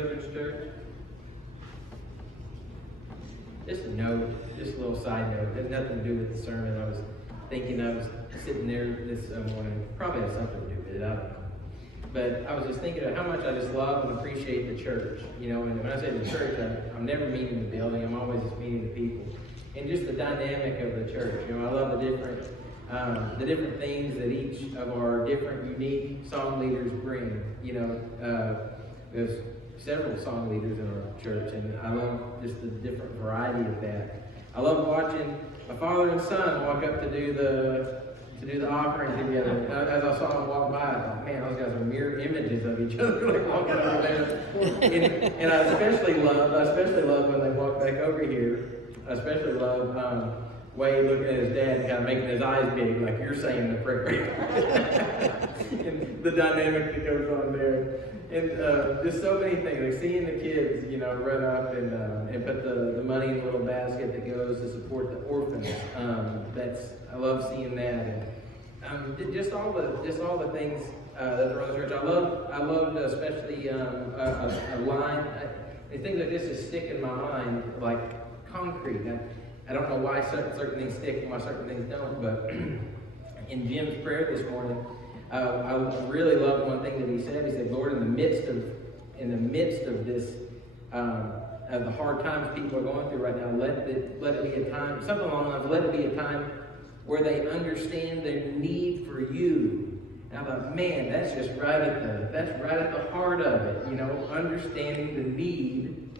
Children's Church? Just a note, just a little side note. It has nothing to do with the sermon. I was sitting there this morning. Probably has something to do with it. I don't know. But I was just thinking of how much I just love and appreciate the church. You know, and when I say the church, I'm never meaning the building. I'm always just meaning the people. And just the dynamic of the church. You know, I love the different things that each of our different unique song leaders bring. You know, there's several song leaders in our church, and I love just the different variety of that. I love watching my father and son walk up to do the offering together. As I saw them walk by, I thought, man, those guys are mirror images of each other, like walking over there. And I especially love when they walk back over here. I especially love Wade looking at his dad and kind of making his eyes big, like you're saying the prayer. And the dynamic that goes on there. And just so many things, like seeing the kids, you know, run up and put the money in a little basket that goes to support the orphans. I love seeing that, and just all the things that the Rosa Church. I loved especially a line. Things like this just stick in my mind like concrete. I don't know why certain things stick and why certain things don't, but in Jim's prayer this morning, I really loved one thing that he said. He said, Lord, in the midst of this, of the hard times people are going through right now, let it be a time, something along the lines, let it be a time where they understand their need for you. And I thought, man, that's right at the heart of it, you know, understanding the need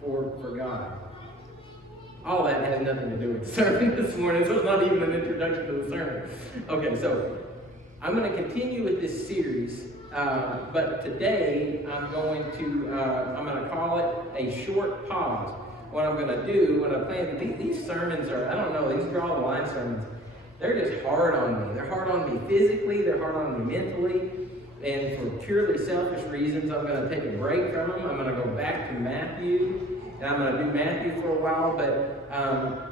for God. All that has nothing to do with the sermon this morning, so it's not even an introduction to the sermon. Okay, so I'm going to continue with this series, but today I'm going to call it a short pause. What I'm going to do, what I plan, these sermons are, I don't know, these draw the line sermons, they're just hard on me. They're hard on me physically, they're hard on me mentally, and for purely selfish reasons, I'm going to take a break from them. I'm going to go back to Matthew, and I'm going to do Matthew for a while, but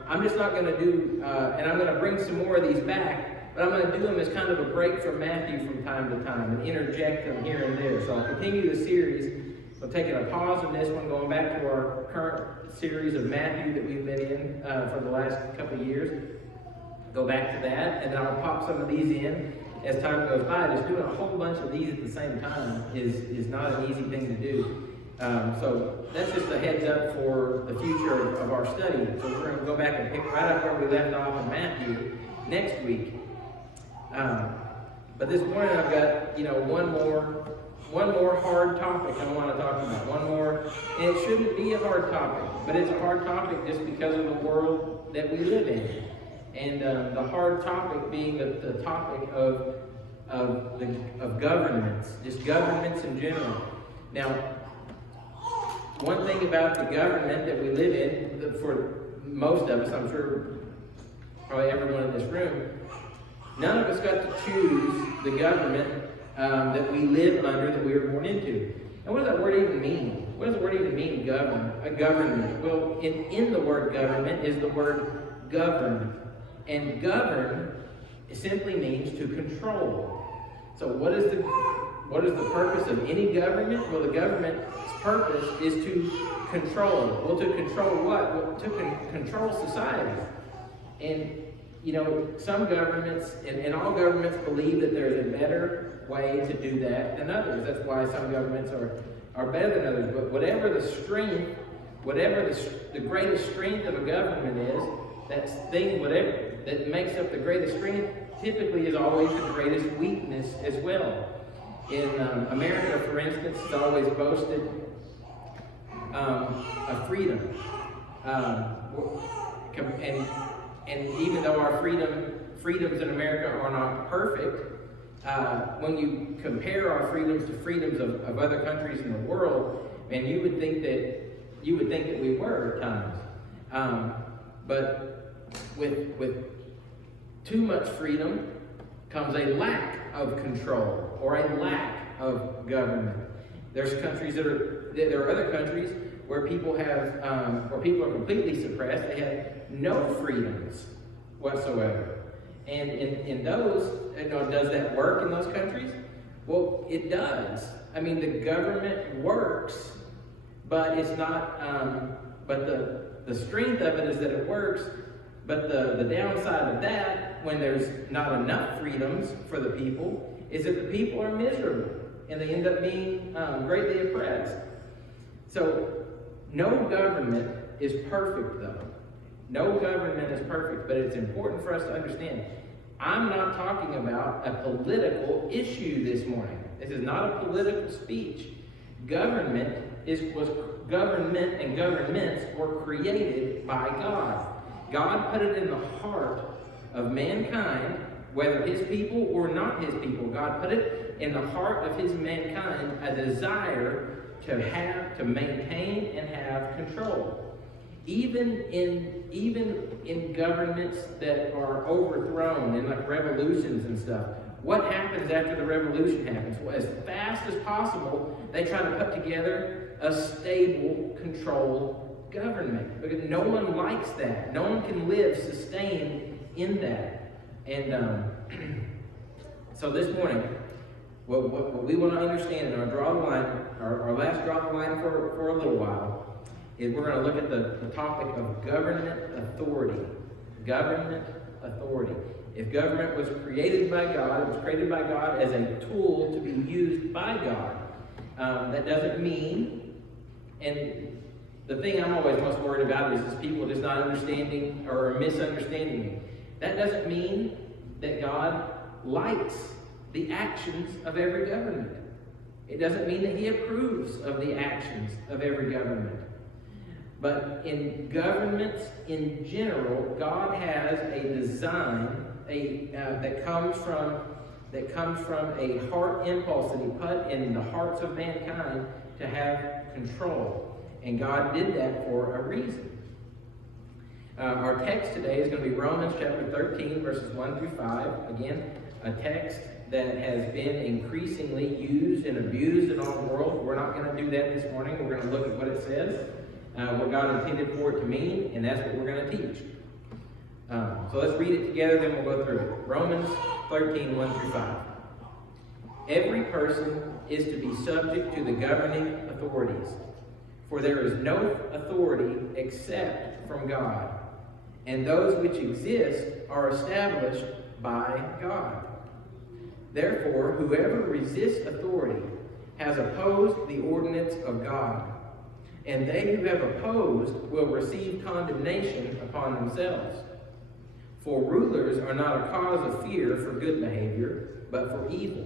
I'm just not going to do, and I'm going to bring some more of these back, but I'm going to do them as kind of a break from Matthew from time to time and interject them here and there. So I'll continue the series. We're taking a pause on this one, going back to our current series of Matthew that we've been in for the last couple of years. Go back to that, and then I'll pop some of these in as time goes by. Just doing a whole bunch of these at the same time is not an easy thing to do. So that's just a heads up for the future of our study. So we're going to go back and pick right up where we left off in Matthew next week. But this morning I've got, you know, one more hard topic I want to talk about. One more, and it shouldn't be a hard topic, but it's a hard topic just because of the world that we live in. And the hard topic being the topic of governments, just governments in general. Now, one thing about the government that we live in, for most of us, I'm sure probably everyone in this room, none of us got to choose the government that we live under, that we were born into. And what does that word even mean? What does the word even mean, government? Well, in the word government is the word govern. And govern simply means to control. So what is the purpose of any government? Well, the government's purpose is to control. Well, to control what? Well, to control society. And, you know, some governments, and all governments believe that there's a better way to do that than others. That's why some governments are better than others. But whatever the strength, whatever the greatest strength of a government is, whatever that makes up the greatest strength, typically is always the greatest weakness as well. In America, for instance, it's always boasted of freedom. And even though our freedoms in America are not perfect, when you compare our freedoms to freedoms of other countries in the world, man, you would think that we were at times. But with too much freedom comes a lack of control or a lack of government. There are other countries where people are completely suppressed. They have no freedoms whatsoever. And in those, you know, does that work in those countries? Well, it does. I mean, the government works but it's not, but the strength of it is that it works, but the downside of that, when there's not enough freedoms for the people, is that the people are miserable, and they end up being greatly oppressed. So, no government is perfect, though. No government is perfect, but it's important for us to understand. I'm not talking about a political issue this morning. This is not a political speech. Government and governments were created by God. God put it in the heart of mankind, whether his people or not his people. God put it in the heart of his mankind a desire to maintain and have control. Even in governments that are overthrown, in like revolutions and stuff, what happens after the revolution happens? Well, as fast as possible, they try to put together a stable, controlled government. Because no one likes that. No one can live sustained in that. And so this morning, what we want to understand in our draw the line, our last draw the line for a little while, is we're going to look at the topic of government authority. Government authority. If government was created by God, it was created by God as a tool to be used by God. That doesn't mean, and the thing I'm always most worried about is people just not understanding or misunderstanding me. That doesn't mean that God likes the actions of every government. It doesn't mean that he approves of the actions of every government. But in governments in general, God has a design that comes from a heart impulse that he put in the hearts of mankind to have control. And God did that for a reason. Our text today is going to be Romans chapter 13, verses 1 through 5. Again, a text that has been increasingly used and abused in our world. We're not going to do that this morning. We're going to look at what it says, what God intended for it to mean, and that's what we're going to teach. So let's read it together, then we'll go through it. Romans 13, 1 through 5. Every person is to be subject to the governing authorities, for there is no authority except from God, and those which exist are established by God. Therefore, whoever resists authority has opposed the ordinance of God, and they who have opposed will receive condemnation upon themselves. For rulers are not a cause of fear for good behavior, but for evil.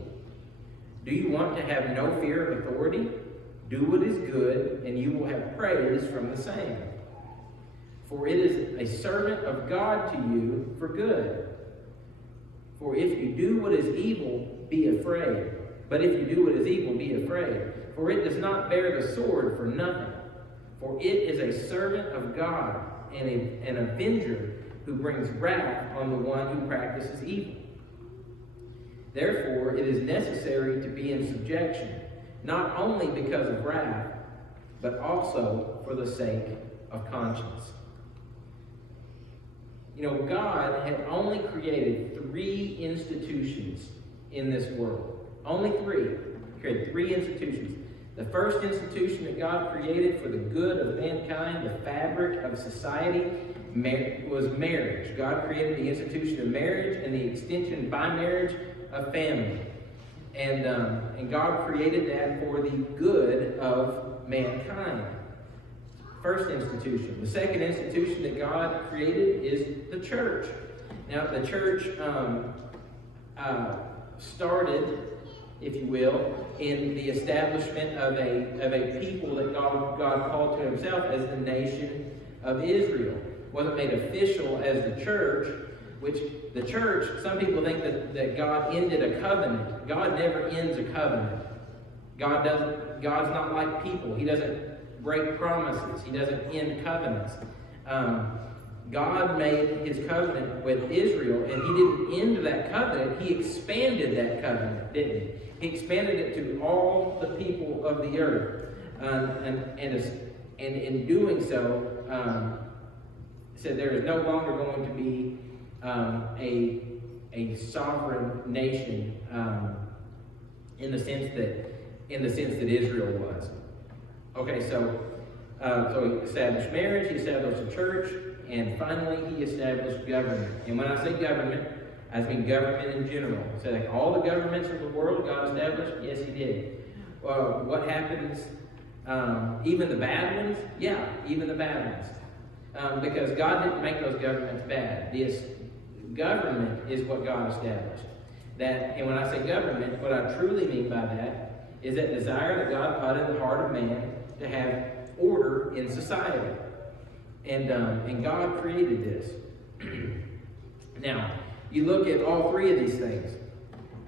Do you want to have no fear of authority? Do what is good, and you will have praise from the same. For it is a servant of God to you for good. For if you do what is evil, be afraid. But if you do what is evil, be afraid. For it does not bear the sword for nothing. For it is a servant of God, and an avenger who brings wrath on the one who practices evil. Therefore, it is necessary to be in subjection, not only because of wrath, but also for the sake of conscience. You know, God had only created 3 institutions in this world. Only 3. He created 3 institutions. The first institution that God created for the good of mankind, the fabric of society, was marriage. God created the institution of marriage and the extension by marriage of family. And God created that for the good of mankind. First institution. The second institution that God created is the church. Now, the church started, if you will, in the establishment of a people that God called to himself as the nation of Israel. It wasn't made official as the church, which the church, some people think that God ended a covenant. God never ends a covenant. God's not like people. He doesn't break promises. He doesn't end covenants. God made his covenant with Israel, and he didn't end that covenant. He expanded that covenant, didn't he? He expanded it to all the people of the earth. And in doing so, said there is no longer going to be a sovereign nation in the sense that Israel was. Okay, so he established marriage, he established a church, and finally he established government. And when I say government, I mean government in general. So like all the governments of the world God established? Yes, he did. What happens, even the bad ones? Yeah, even the bad ones. Because God didn't make those governments bad. This government is what God established. And when I say government, what I truly mean by that is that desire that God put in the heart of man to have order in society. And God created this. Now, you look at all three of these things,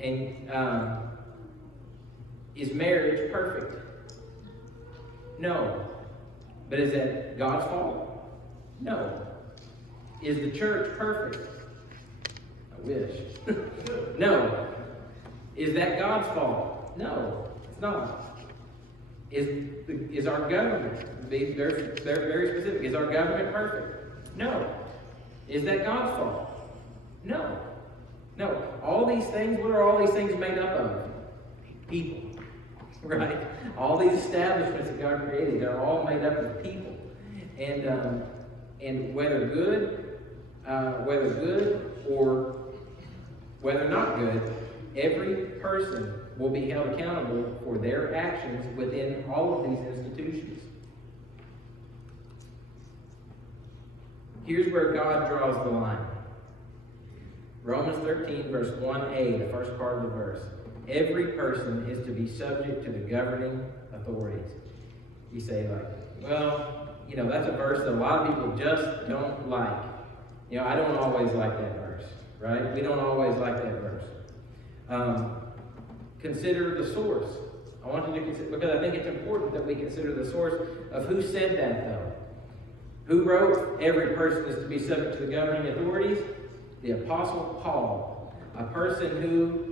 and is marriage perfect? No. But is that God's fault? No. Is the church perfect? I wish. No. Is that God's fault? No, it's not. Is our government, they're very specific, is our government perfect? No. Is that God's fault? No. No. All these things, what are all these things made up of? People. Right? All these establishments that God created, they're all made up of people. And whether good or whether not good, every person will be held accountable for their actions within all of these institutions. Here's where God draws the line. Romans 13, verse 1a, the first part of the verse. Every person is to be subject to the governing authorities. You say, like, well, that's a verse that a lot of people just don't like. I don't always like that verse, right? We don't always like that verse. Consider the source. I want you to consider, because I think it's important that we consider the source of who said that, though. Who wrote, every person is to be subject to the governing authorities? The Apostle Paul, a person who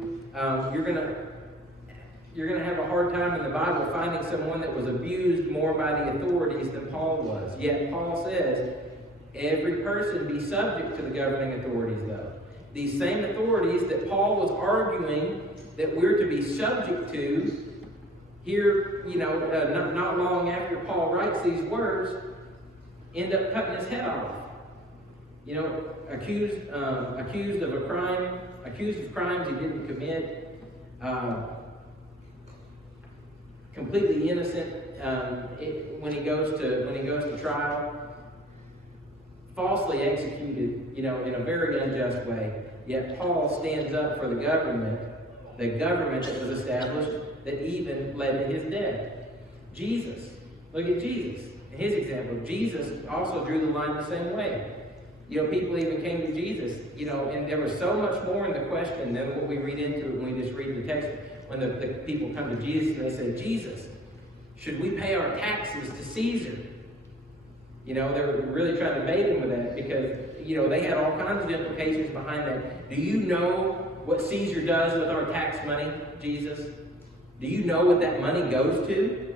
you're gonna have a hard time in the Bible finding someone that was abused more by the authorities than Paul was. Yet Paul says, every person be subject to the governing authorities, though. These same authorities that Paul was arguing that we're to be subject to, here, not long after Paul writes these words, end up cutting his head off. Accused of a crime, accused of crimes he didn't commit, completely innocent when he goes to trial, falsely executed, in a very unjust way. Yet Paul stands up for the government that was established that even led to his death. Jesus, look at Jesus. In his example, Jesus also drew the line the same way. People even came to Jesus, and there was so much more in the question than what we read into it when we just read the text. When the people come to Jesus and they say, Jesus, should we pay our taxes to Caesar? They were really trying to bait him with that because, they had all kinds of implications behind that. Do you know what Caesar does with our tax money, Jesus? Do you know what that money goes to?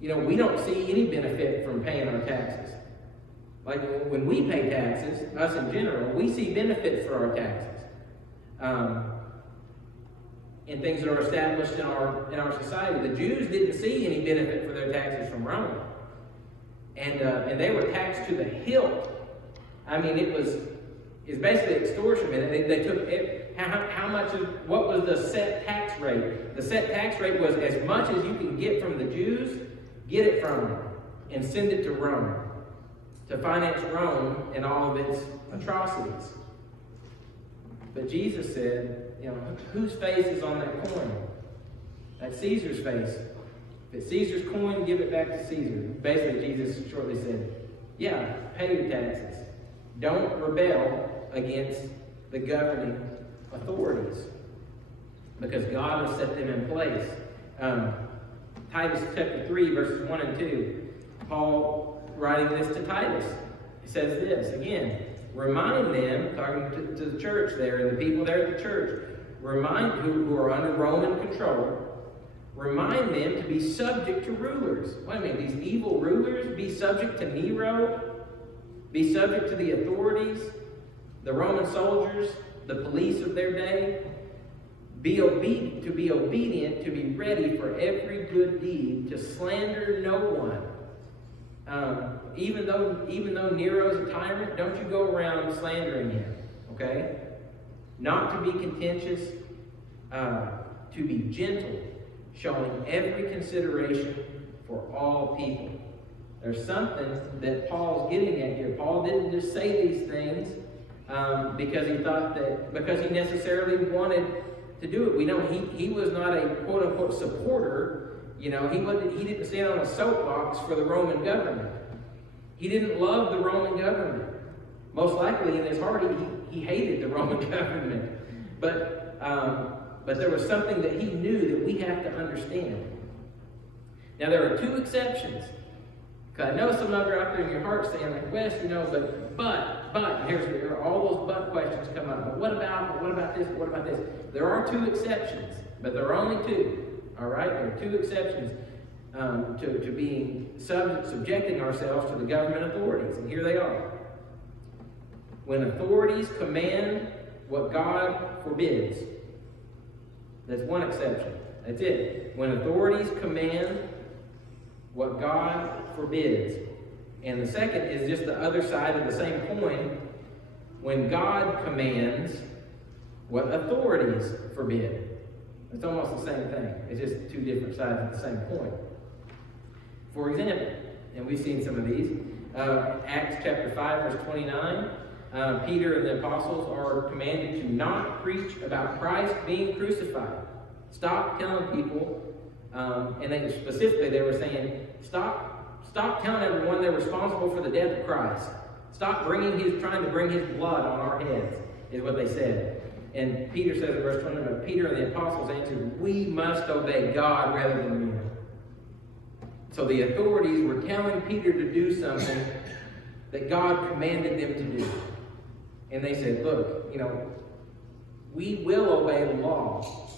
We don't see any benefit from paying our taxes. Like when we pay taxes, us in general, we see benefits for our taxes. And things that are established in our society. The Jews didn't see any benefit for their taxes from Rome. And they were taxed to the hilt. I mean, it's basically extortion. And they took how much what was the set tax rate? The set tax rate was as much as you can get from the Jews, get it from them, and send it to Rome to finance Rome and all of its atrocities. But Jesus said, whose face is on that coin? That's Caesar's face. If it's Caesar's coin, give it back to Caesar. Basically, Jesus shortly said, yeah, pay your taxes. Don't rebel against the governing authorities, because God has set them in place. Titus chapter 3, verses 1 and 2. Paul, writing this to Titus, says this, again, remind them, talking to the church there, and the people there at the church, remind who are under Roman control, remind them to be subject to rulers. What do I mean? These evil rulers, be subject to Nero, be subject to the authorities, the Roman soldiers, the police of their day. to be obedient, to be ready for every good deed, to slander no one. Even though Nero's a tyrant, don't you go around slandering him, okay? Not to be contentious, to be gentle, showing every consideration for all people. There's something that Paul's getting at here. Paul didn't just say these things because he necessarily wanted to do it. We know he was not a quote-unquote supporter. He didn't stand on a soapbox for the Roman government. He didn't love the Roman government. Most likely in his heart he hated the Roman government. But there was something that he knew that we have to understand. Now there are two exceptions. Because I know some of you are out there in your heart saying, like, Wes, but, here's where all those but questions come up. But what about this, what about this? There are two exceptions, but there are only two. All right? There are two exceptions to being subjecting ourselves to the government authorities. And here they are. When authorities command what God forbids. That's one exception. That's it. When authorities command what God forbids. And the second is just the other side of the same coin. When God commands what authorities forbid. It's almost the same thing. It's just two different sides of the same coin. For example, and we've seen some of these, Acts chapter 5, verse 29, Peter and the apostles are commanded to not preach about Christ being crucified. Stop telling people, and they were saying, stop telling everyone they're responsible for the death of Christ. Stop trying to bring his blood on our heads, is what they said. And Peter says in verse 29, Peter and the apostles answered, we must obey God rather than men. So the authorities were telling Peter to do something that God commanded them to do. And they said, look, we will obey the law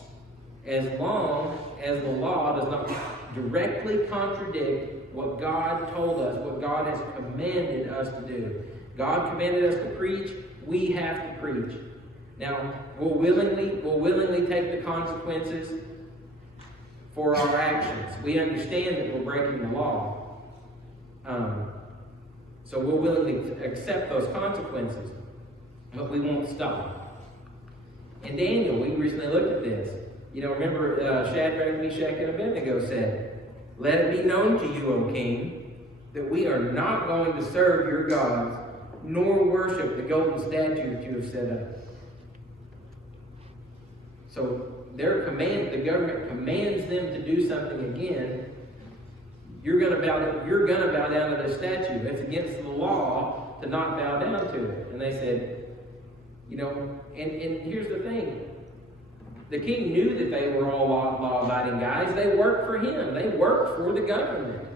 as long as the law does not directly contradict what God told us, what God has commanded us to do. God commanded us to preach, we have to preach. Now, we'll willingly take the consequences for our actions. We understand that we're breaking the law. So we'll willingly accept those consequences, but we won't stop. And Daniel, we recently looked at this. Remember Shadrach, Meshach, and Abednego said, let it be known to you, O king, that we are not going to serve your gods, nor worship the golden statue that you have set up. So the government commands them to do something again. You're going to bow down to the statue. It's against the law to not bow down to it. And they said, and here's the thing. The king knew that they were all law-abiding guys. They worked for him. They worked for the government.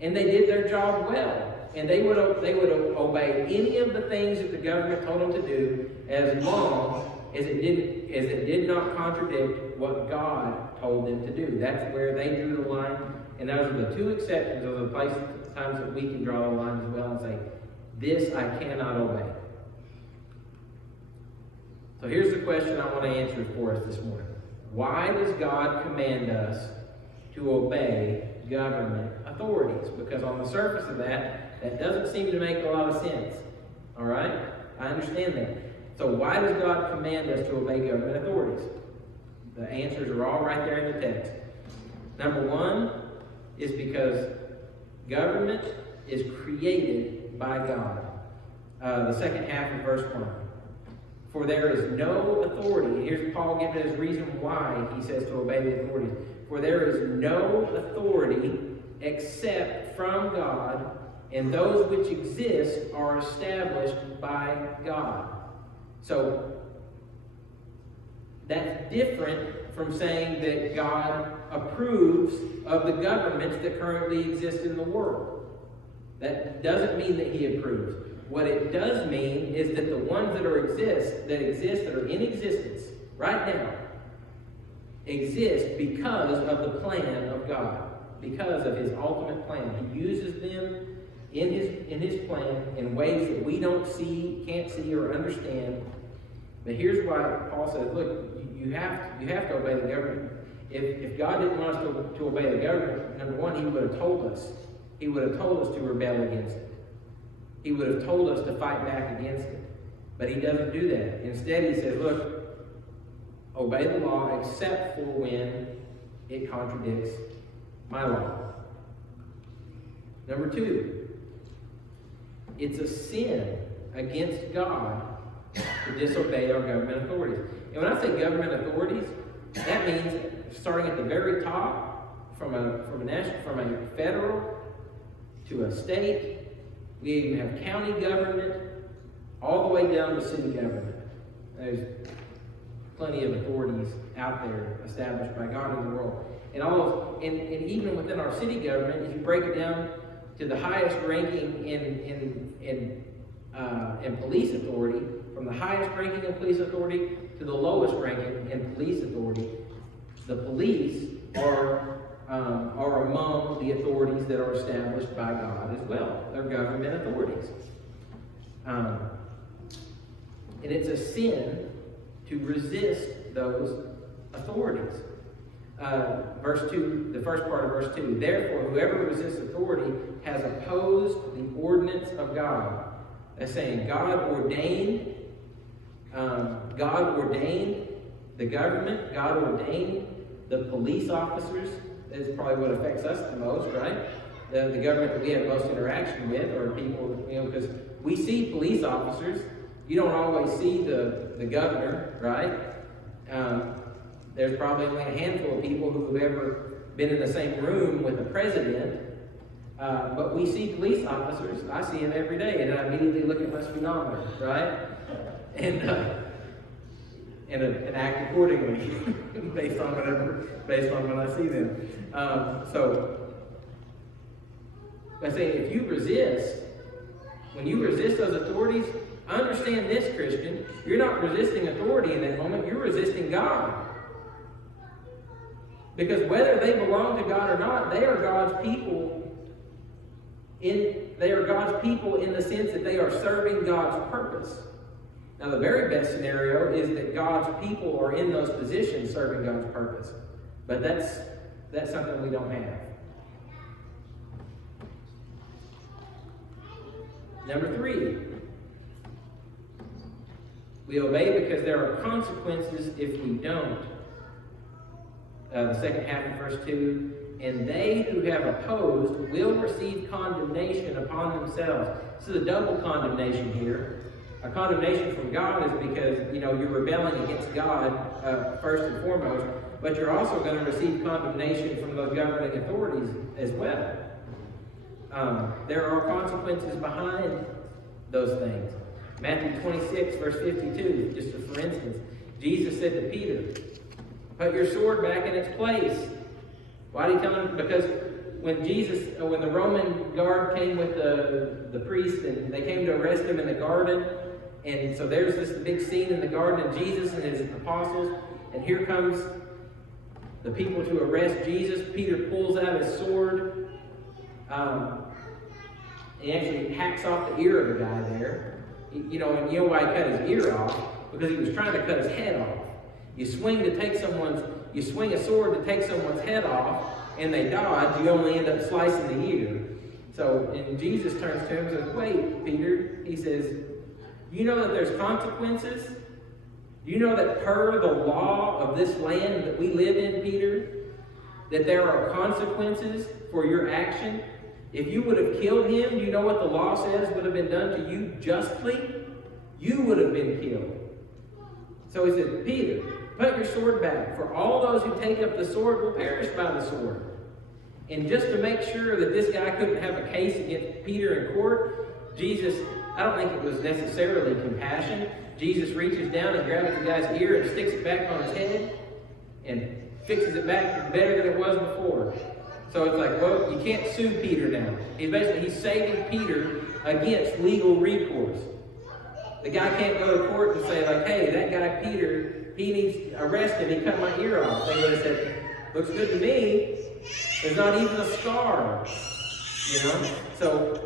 And they did their job well. And they would obey any of the things that the government told them to do as long as it did not contradict what God told them to do. That's where they drew the line. And those are the two exceptions of the times that we can draw the line as well and say, this I cannot obey. So here's the question I want to answer for us this morning. Why does God command us to obey government authorities? Because on the surface of that doesn't seem to make a lot of sense. All right? I understand that. So why does God command us to obey government authorities? The answers are all right there in the text. Number one is because government is created by God. The second half of verse 1. For there is no authority. Here's Paul giving his reason why he says to obey the authorities. For there is no authority except from God, and those which exist are established by God. So that's different from saying that God approves of the governments that currently exist in the world. That doesn't mean that he approves. What it does mean is that the ones that are in existence right now exist because of the plan of God, because of his ultimate plan. He uses them in his plan in ways that we don't see, can't see, or understand. But here's why Paul says, look, you have to obey the government. If God didn't want us to obey the government, number one, He would have told us. He would have told us to rebel against it. He would have told us to fight back against it. But He doesn't do that. Instead, He says, look, obey the law except for when it contradicts my law. Number two, it's a sin against God to disobey our government authorities. And when I say government authorities, that means starting at the very top, from a federal to a state. We even have county government, all the way down to city government. There's plenty of authorities out there established by God in the world. And even within our city government, if you break it down to the highest ranking in police authority, from the highest ranking in police authority to the lowest ranking in police authority, the police are among the authorities that are established by God as well. They're government authorities. And it's a sin to resist those authorities. Verse 2, the first part of verse 2, therefore whoever resists authority has opposed the ordinance of God. That's saying God ordained the government, God ordained the police officers. That's probably what affects us the most, right? The government that we have most interaction with, or people, because we see police officers. You don't always see the governor, right? There's probably only a handful of people who have ever been in the same room with the president. But we see police officers. I see them every day, and I immediately look at my speedometer, right? And act accordingly based on when I see them. So I say, if you resist, when you resist those authorities, understand this, Christian, you're not resisting authority in that moment, you're resisting God. Because whether they belong to God or not, they are God's people. They are God's people in the sense that they are serving God's purpose. Now, the very best scenario is that God's people are in those positions serving God's purpose. But that's something we don't have. Number 3, we obey because there are consequences if we don't. The second half of verse 2, and they who have opposed will receive condemnation upon themselves. This is a double condemnation here. A condemnation from God is because, you're rebelling against God first and foremost, but you're also going to receive condemnation from those governing authorities as well. There are consequences behind those things. Matthew 26, verse 52, just for instance, Jesus said to Peter, put your sword back in its place. Why did he tell him? Because when the Roman guard came with the priest and they came to arrest him in the garden, and so there's this big scene in the garden of Jesus and his apostles, and here comes the people to arrest Jesus. Peter pulls out his sword. He actually hacks off the ear of the guy there. And you know why he cut his ear off? Because he was trying to cut his head off. You swing a sword to take someone's head off, and they dodge, you only end up slicing the ear. So, and Jesus turns to him and says, wait, Peter, he says, you know that there's consequences? You know that per the law of this land that we live in, Peter, that there are consequences for your action? If you would have killed him, do you know what the law says would have been done to you justly? You would have been killed. So he said, Peter, put your sword back, for all those who take up the sword will perish by the sword. And just to make sure that this guy couldn't have a case against Peter in court, Jesus, I don't think it was necessarily compassion. Jesus reaches down and grabs the guy's ear and sticks it back on his head and fixes it back better than it was before. So it's like, well, you can't sue Peter now. He's saving Peter against legal recourse. The guy can't go to court and say, like, hey, that guy Peter, he needs arrested, he cut my ear off. They would have said, looks good to me. There's not even a scar. So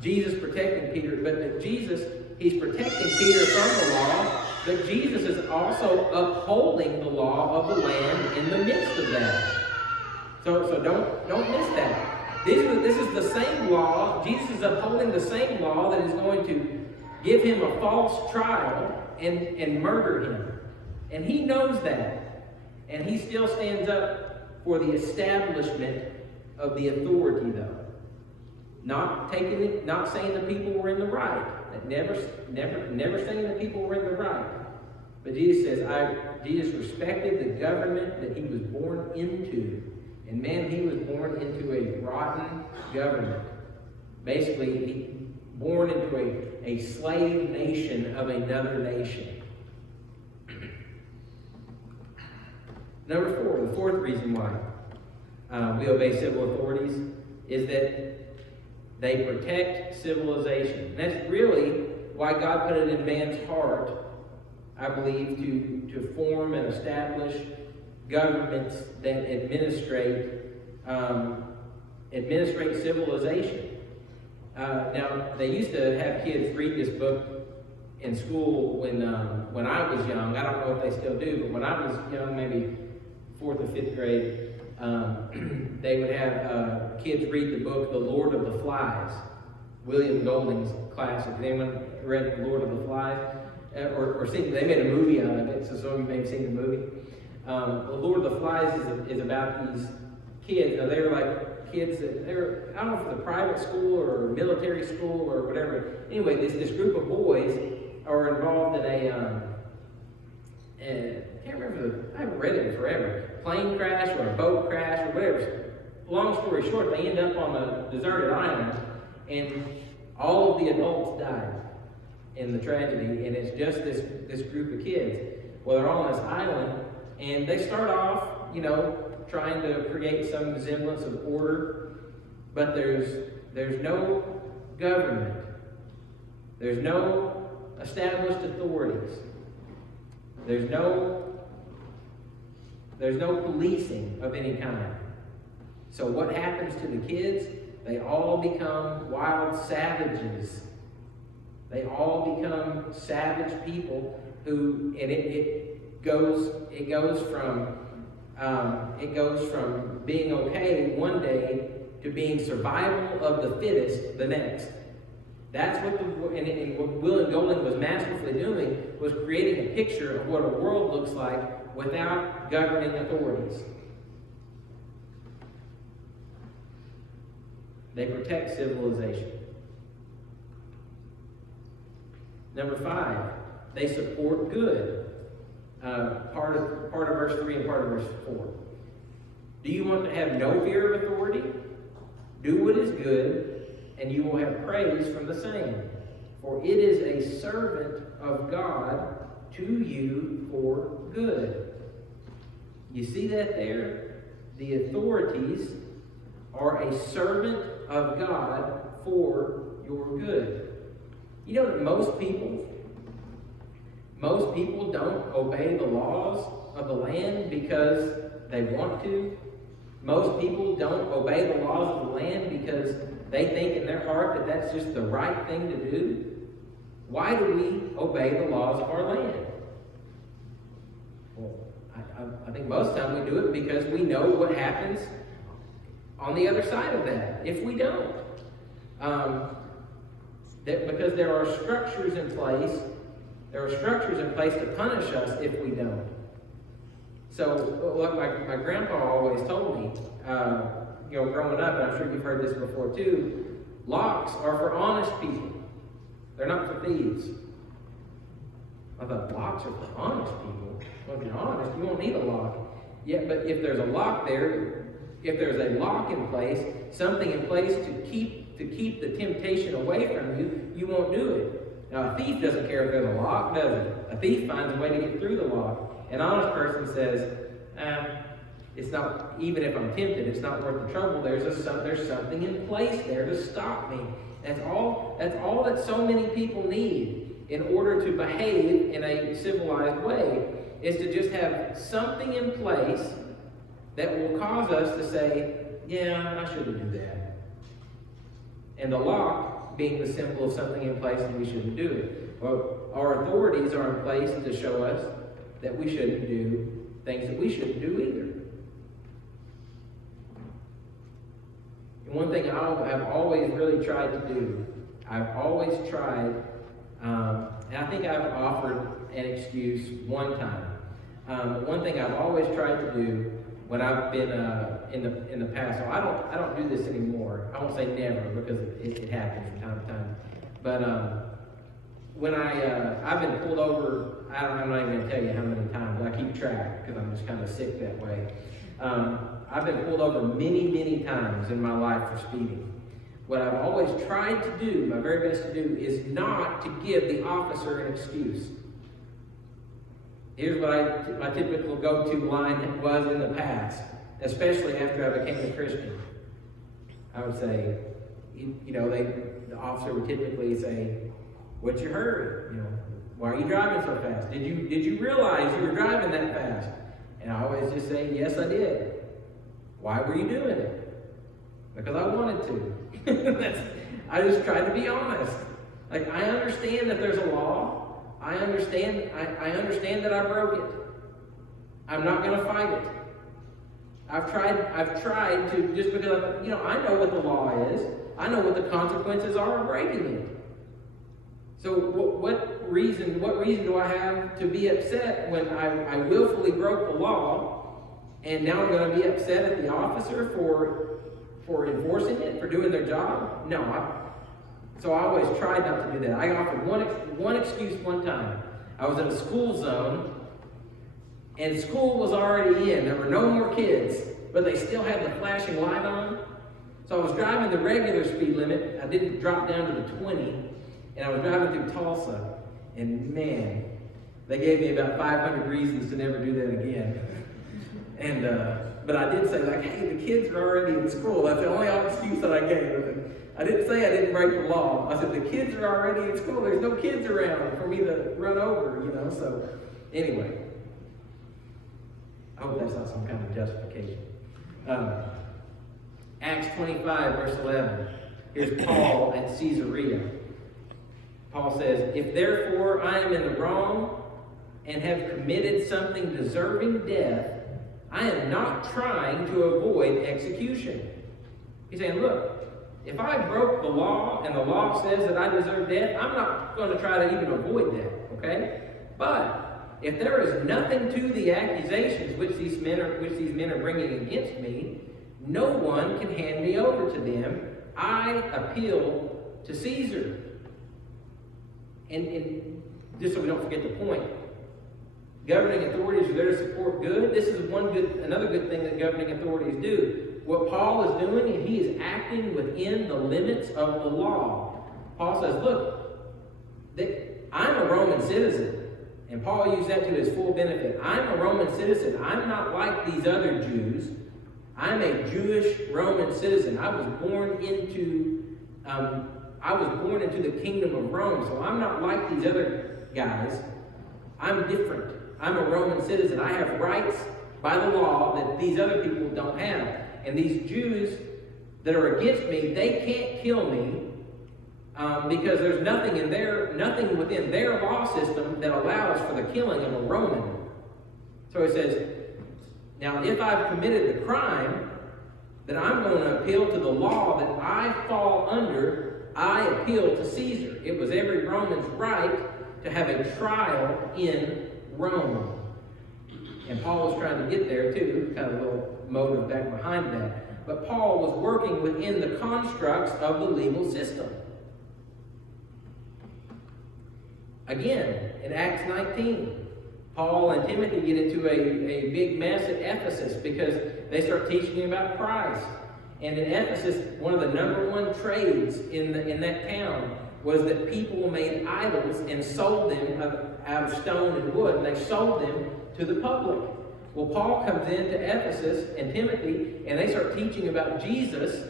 Jesus protecting Peter, but Jesus, he's protecting Peter from the law, but Jesus is also upholding the law of the land in the midst of that. So don't miss that. This is the same law. Jesus is upholding the same law that is going to give him a false trial and murder him. And he knows that. And he still stands up for the establishment of the authority, though. Not saying the people were in the right. Never saying the people were in the right. But Jesus says, Jesus respected the government that he was born into. And man, he was born into a rotten government. Basically, born into a slave nation of another nation. Number 4, the fourth reason why we obey civil authorities is that they protect civilization. And that's really why God put it in man's heart, I believe, to form and establish governments that administrate civilization. Now, they used to have kids read this book in school when I was young. I don't know if they still do, but when I was young, maybe 4th or 5th grade, they would have kids read the book The Lord of the Flies, William Golding's classic. Has anyone read The Lord of the Flies? Or seen? They made a movie out of it, so some of you may have seen the movie. The Lord of the Flies is about these kids. Now, they were like kids that they were, I don't know if it's a private school or military school or whatever. Anyway, this group of boys are involved in I can't remember, I haven't read it in forever, plane crash or a boat crash or whatever. Long story short, they end up on a deserted island, and all of the adults died in the tragedy, and it's just this group of kids. Well, they're on this island, and they start off, trying to create some semblance of order, but there's no government. There's no established authorities. There's no policing of any kind. So what happens to the kids? They all become wild savages. They all become savage people who, and it goes from being okay one day to being survival of the fittest the next. That's what what William Golding was masterfully doing, was creating a picture of what a world looks like without governing authorities. They protect civilization. Number 5, they support good. Part of verse 3 and part of verse 4. Do you want to have no fear of authority? Do what is good, and you will have praise from the same. For it is a servant of God to you for good. You see that there? The authorities are a servant of God for your good. You know that most people don't obey the laws of the land because they want to. Most people don't obey the laws of the land because they think in their heart that that's just the right thing to do. Why do we obey the laws of our land? Well, I think most of the time we do it because we know what happens on the other side of that if we don't. Because there are structures in place. There are structures in place to punish us if we don't. So, what my grandpa always told me, growing up, and I'm sure you've heard this before too, locks are for honest people. They're not for thieves. I thought, locks are for honest people? Well, if you're honest, you won't need a lock. Yeah, but if there's a lock there, if there's a lock in place, something in place to keep the temptation away from you, you won't do it. Now, a thief doesn't care if there's a lock, does he? A thief finds a way to get through the lock. An honest person says, it's not, even if I'm tempted, it's not worth the trouble. There's something in place there to stop me. That's all that so many people need in order to behave in a civilized way, is to just have something in place that will cause us to say, yeah, I shouldn't do that. And the lock being the symbol of something in place and we shouldn't do it. Well, our authorities are in place to show us that we shouldn't do things that we shouldn't do either. And one thing I've always really tried to do, I've always tried, and I think I've offered an excuse one time. One thing I've always tried to do when I've been in the past, so I don't do this anymore. I won't say never because it happens from time to time. But when I've been pulled over, I'm not even going to tell you how many times. I keep track because I'm just kind of sick that way. I've been pulled over many, many times in my life for speeding. What I've always tried to do, my very best to do, is not to give the officer an excuse. Here's what my typical go-to line was in the past, especially after I became a Christian. I would say, the officer would typically say, "What's your hurry? Why are you driving so fast? Did you realize you were driving that fast?" And I always just say, "Yes, I did." "Why were you doing it?" "Because I wanted to." I just tried to be honest. Like, I understand that there's a law. I understand that I broke it. I'm not going to fight it. I've tried to, just because I know what the law is. I know what the consequences are of breaking it. So what reason do I have to be upset when I willfully broke the law, and now I'm going to be upset at the officer for enforcing it, for doing their job? No. So I always tried not to do that. I offered one excuse one time. I was in a school zone, and school was already in. There were no more kids, but they still had the flashing light on. So I was driving the regular speed limit. I didn't drop down to the 20, and I was driving through Tulsa, and man, they gave me about 500 reasons to never do that again. And but I did say, like, "Hey, the kids are already in school." That's the only excuse that I gave. I didn't say I didn't break the law. I said, the kids are already in school. There's no kids around for me to run over, So, anyway, I hope that's not some kind of justification. Acts 25, verse 11. Here's Paul at Caesarea. Paul says, "If therefore I am in the wrong and have committed something deserving death, I am not trying to avoid execution." He's saying, look, if I broke the law and the law says that I deserve death, I'm not going to try to even avoid that, okay? But if there is nothing to the accusations which these men are bringing against me, no one can hand me over to them. I appeal to Caesar. And just so we don't forget the point, governing authorities are there to support good. This is another good thing that governing authorities do. What Paul is doing, and he is acting within the limits of the law. Paul says, look, I'm a Roman citizen. And Paul used that to his full benefit. I'm a Roman citizen. I'm not like these other Jews. I'm a Jewish Roman citizen. I was born into the kingdom of Rome. So I'm not like these other guys. I'm different. I'm a Roman citizen. I have rights by the law that these other people don't have. And these Jews that are against me, they can't kill me because there's nothing within their law system that allows for the killing of a Roman. So he says, now if I've committed the crime, then I'm going to appeal to the law that I fall under. I appeal to Caesar. It was every Roman's right to have a trial in Rome. And Paul was trying to get there too, kind of a little motive back behind that. But Paul was working within the constructs of the legal system. Again, in Acts 19, Paul and Timothy get into a big mess at Ephesus because they start teaching about Christ. And in Ephesus, one of the number one trades in that town was that people made idols and sold them out of stone and wood, and they sold them to the public. Well, Paul comes into Ephesus and Timothy, and they start teaching about Jesus,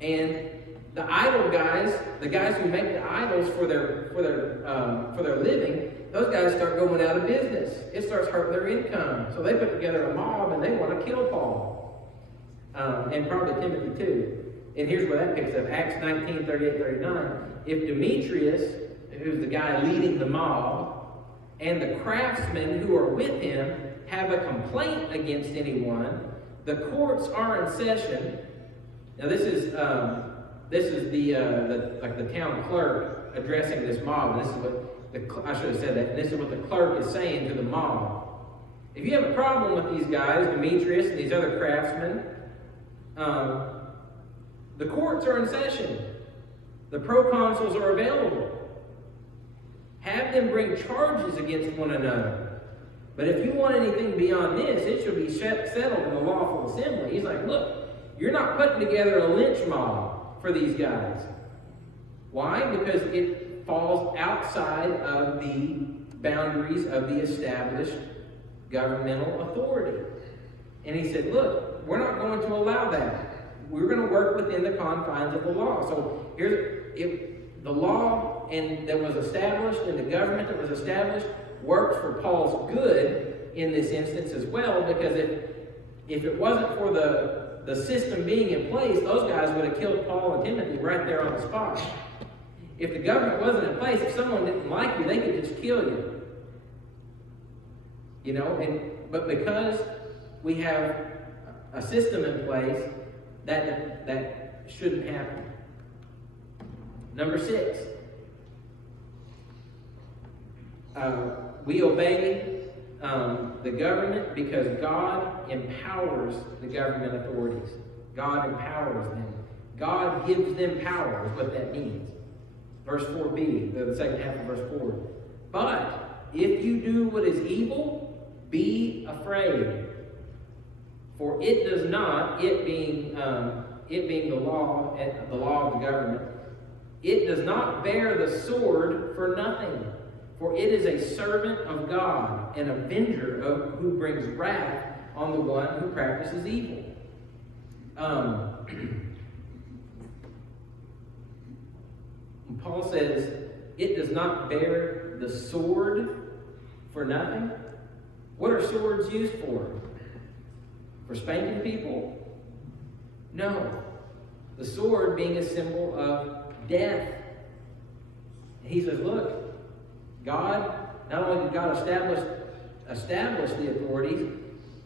and the idol guys, the guys who make the idols for their living, those guys start going out of business. It starts hurting their income. So they put together a mob, and they want to kill Paul, and probably Timothy too. And here's where that picks up: Acts 19:38-39. If Demetrius, who's the guy leading the mob, and the craftsmen who are with him have a complaint against anyone, the courts are in session. Now this is the town clerk addressing this mob. And this is what I should have said that. And this is what the clerk is saying to the mob. If you have a problem with these guys, Demetrius and these other craftsmen, the courts are in session. The proconsuls are available. Have them bring charges against one another. But if you want anything beyond this, it shall be settled in the lawful assembly. He's like, look, you're not putting together a lynch mob for these guys. Why? Because it falls outside of the boundaries of the established governmental authority. And he said, look, we're not going to allow that. We're going to work within the confines of the law. So the law that was established and the government that was established worked for Paul's good in this instance as well, because if it wasn't for the system being in place, those guys would have killed Paul and Timothy right there on the spot. If the government wasn't in place, if someone didn't like you, they could just kill you. You know, but because we have a system in place, that shouldn't happen. Number 6. We obey the government because God empowers the government authorities. God empowers them. God gives them power is what that means. Verse 4b, the second half of verse 4. But if you do what is evil, be afraid. For it does not, it being the law of the government, it does not bear the sword for nothing. For it is a servant of God, an avenger who brings wrath on the one who practices evil. Paul says, it does not bear the sword for nothing. What are swords used for? For spanking people? No. The sword being a symbol of death. And he says, look, God, not only did God establish the authorities,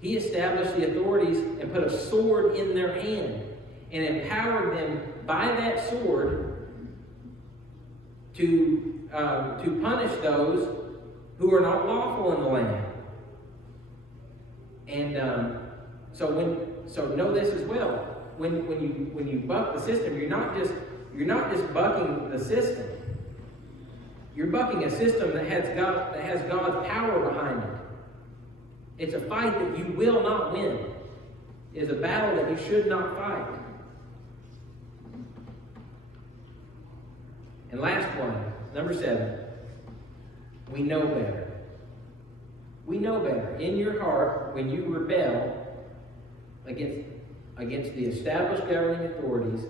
he established the authorities and put a sword in their hand and empowered them by that sword to punish those who are not lawful in the land. And so know this as well. When you buck the system, you're not just bucking the system. You're bucking a system that has God's power behind it. It's a fight that you will not win. It is a battle that you should not fight. And last one, number 7. We know better. We know better. In your heart, when you rebel against the established governing authorities,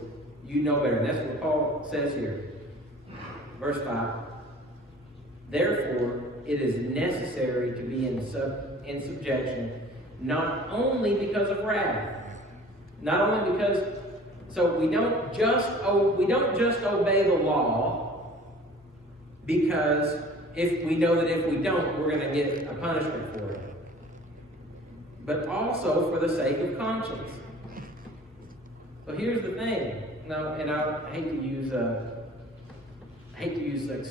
you know better. And that's what Paul says here. Verse 5. Therefore, it is necessary to be in subjection, not only because of wrath, not only because. So we don't just obey the law because if we know that if we don't, we're going to get a punishment for it, but also for the sake of conscience. So here's the thing. Now, and I hate to use like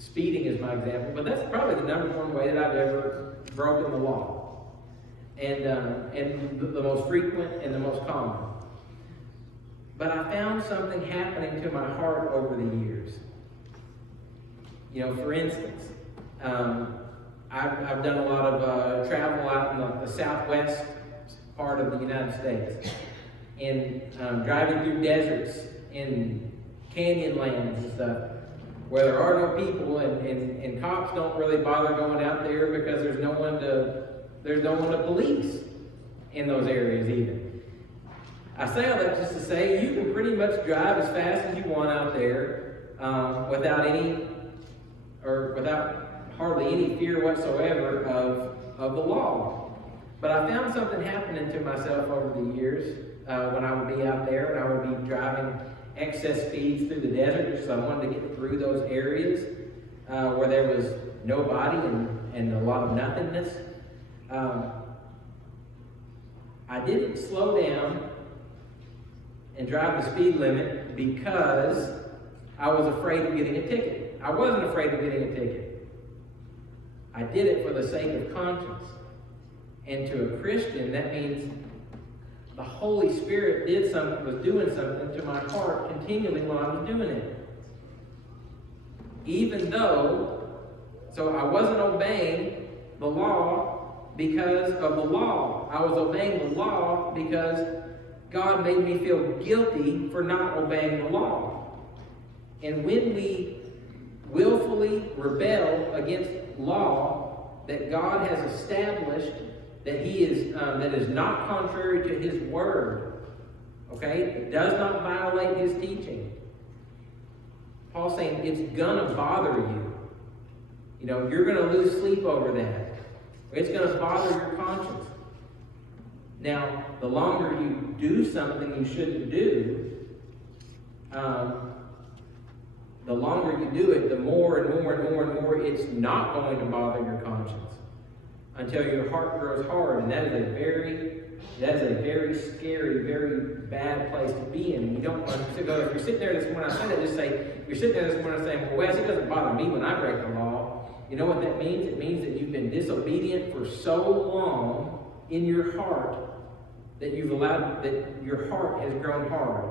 speeding as my example, but that's probably the number one way that I've ever broken the law, and the most frequent and the most common. But I found something happening to my heart over the years. You know, for instance, I've done a lot of travel out in the southwest part of the United States, and driving through deserts in canyon lands and stuff, where there are no people, and cops don't really bother going out there because there's no one to police in those areas either. I say all that just to say you can pretty much drive as fast as you want out there without hardly any fear whatsoever of the law. But I found something happening to myself over the years when I would be out there and I would be driving excess speeds through the desert because I wanted to get through those areas. where there was nobody and a lot of nothingness. I didn't slow down and drive the speed limit because I was afraid of getting a ticket. I wasn't afraid of getting a ticket. I did it for the sake of conscience. And to a Christian, that means the Holy Spirit was doing something to my heart continually while I was doing it. Even though, so I wasn't obeying the law because of the law. I was obeying the law because God made me feel guilty for not obeying the law. And when we willfully rebel against law that God has established, that is not contrary to His Word, okay? It does not violate His teaching. Paul's saying it's gonna bother you. You know, you're gonna lose sleep over that. It's gonna bother your conscience. Now, the longer you do something you shouldn't do, the longer you do it, the more and more and more and more it's not going to bother your conscience until your heart grows hard, and that is a very scary, very bad place to be in. You don't want to go. If you're sitting there this morning, I said it. Just say you're sitting there this morning saying, "Well, Wes, it doesn't bother me when I break the law." You know what that means? It means that you've been disobedient for so long in your heart that your heart has grown hard.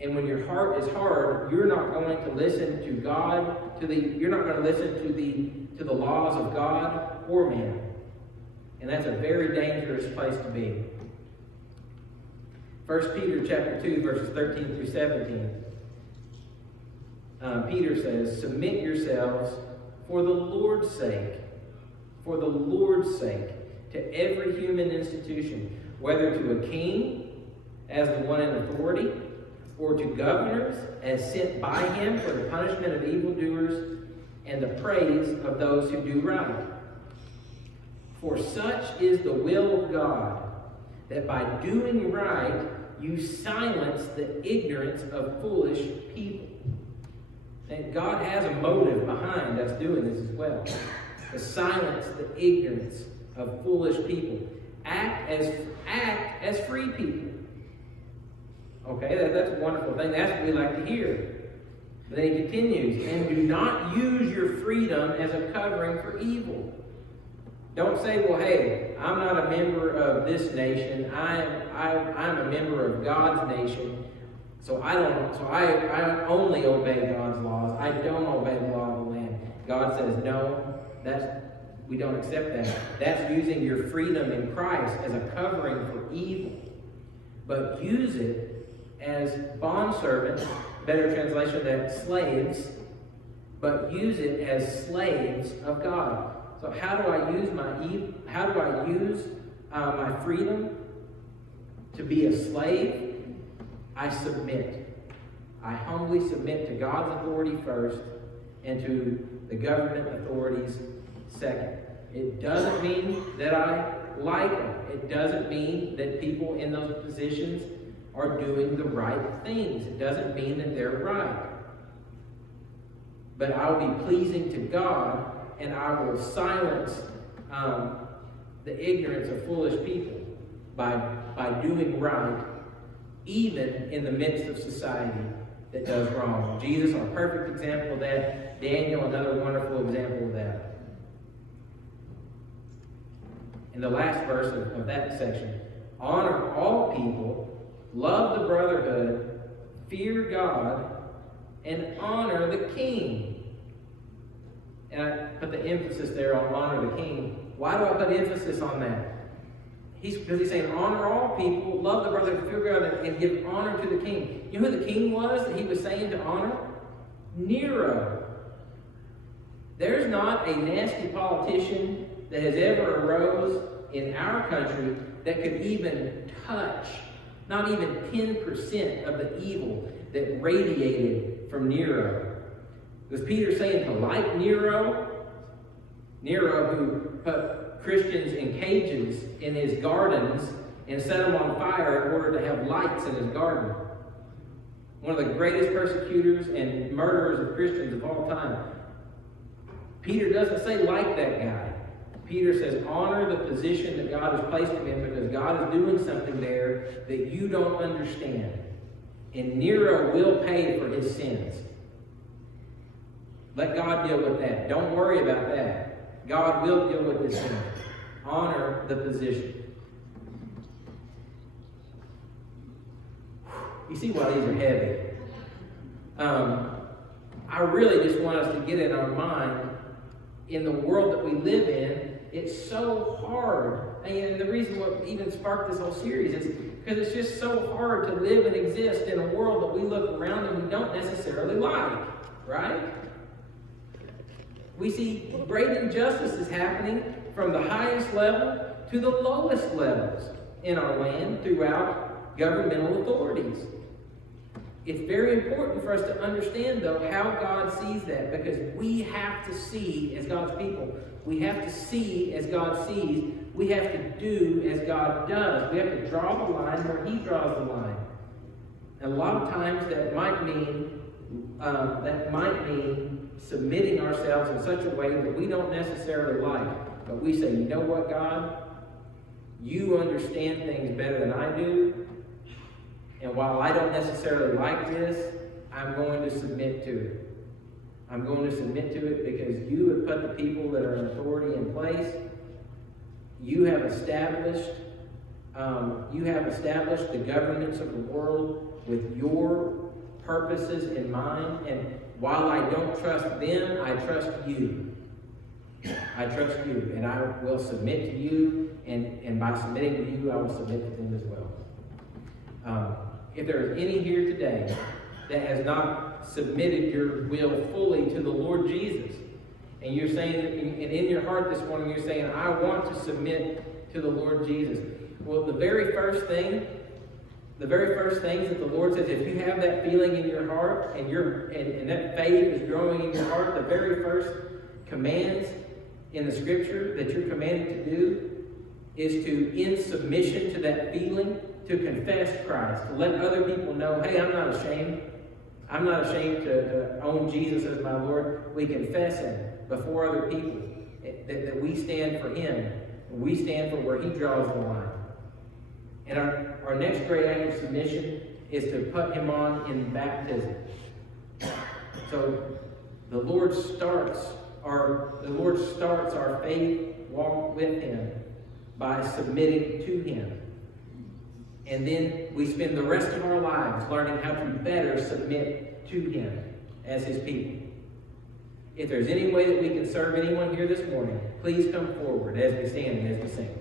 And when your heart is hard, you're not going to listen to God, you're not going to listen to the laws of God or man. And that's a very dangerous place to be. 1 Peter chapter 2, verses 13 through 17. Peter says, "Submit yourselves for the Lord's sake, to every human institution, whether to a king as the one in authority, or to governors as sent by him for the punishment of evildoers and the praise of those who do right. For such is the will of God, that by doing right you silence the ignorance of foolish people." And God has a motive behind us doing this as well. To silence the ignorance of foolish people. Act as free people. Okay, that's a wonderful thing. That's what we like to hear. But then he continues, "And do not use your freedom as a covering for evil." Don't say, "Well, hey, I'm not a member of this nation. I'm a member of God's nation. So I only obey God's laws. I don't obey the law of the land." God says, no, we don't accept that. That's using your freedom in Christ as a covering for evil. But use it as bondservants, better translation than slaves, but use it as slaves of God. So how do I use my freedom to be a slave? I submit. I humbly submit to God's authority first and to the government authorities second. It doesn't mean that I like them. It doesn't mean that people in those positions are doing the right things. It doesn't mean that they're right. But I'll be pleasing to God, and I will silence the ignorance of foolish people by doing right, even in the midst of society that does wrong. Jesus, our perfect example of that. Daniel, another wonderful example of that. In the last verse of that section, honor all people, love the brotherhood, fear God, and honor the king. And I put the emphasis there on honor the king. Why do I put emphasis on that? Because he's saying, honor all people, love the brotherhood, fear God, and give honor to the king. You know who the king was that he was saying to honor? Nero. There's not a nasty politician that has ever arose in our country that could even touch, not even 10% of the evil that radiated from Nero. Was Peter saying to like Nero? Nero, who put Christians in cages in his gardens and set them on fire in order to have lights in his garden. one of the greatest persecutors and murderers of Christians of all time. Peter doesn't say like that guy. Peter says honor the position that God has placed him in, because God is doing something there that you don't understand. And Nero will pay for his sins. Let God deal with that. Don't worry about that. God will deal with his sin. Honor the position. You see why these are heavy. I really just want us to get in our mind, in the world that we live in, it's so hard. And the reason what even sparked this whole series is because it's just so hard to live and exist in a world that we look around and we don't necessarily like, right? We see great injustices happening from the highest level to the lowest levels in our land throughout governmental authorities. It's very important for us to understand, though, how God sees that, because we have to see as God's people. We have to see as God sees. We have to do as God does. We have to draw the line where He draws the line. And a lot of times that might mean submitting ourselves in such a way that we don't necessarily like. But we say, you know what, God? You understand things better than I do. And while I don't necessarily like this, I'm going to submit to it. I'm going to submit to it because you have put the people that are in authority in place. You have established the governments of the world with your purposes in mind. And while I don't trust them, I trust you. I trust you, and I will submit to you. And by submitting to you, I will submit to them as well. If there is any here today that has not submitted your will fully to the Lord Jesus, and you're saying, and in your heart this morning, you're saying, I want to submit to the Lord Jesus. Well, the very first things that the Lord says, if you have that feeling in your heart, and that faith is growing in your heart, the very first commands in the Scripture that you're commanded to do is to, in submission to that feeling, to confess Christ, to let other people know, hey, I'm not ashamed. I'm not ashamed to own Jesus as my Lord. We confess Him before other people, that we stand for Him. We stand for where He draws the line. And our next great act of submission is to put Him on in baptism. So the Lord starts our faith walk with Him by submitting to Him. And then we spend the rest of our lives learning how to better submit to Him as His people. If there's any way that we can serve anyone here this morning, please come forward as we stand and as we sing.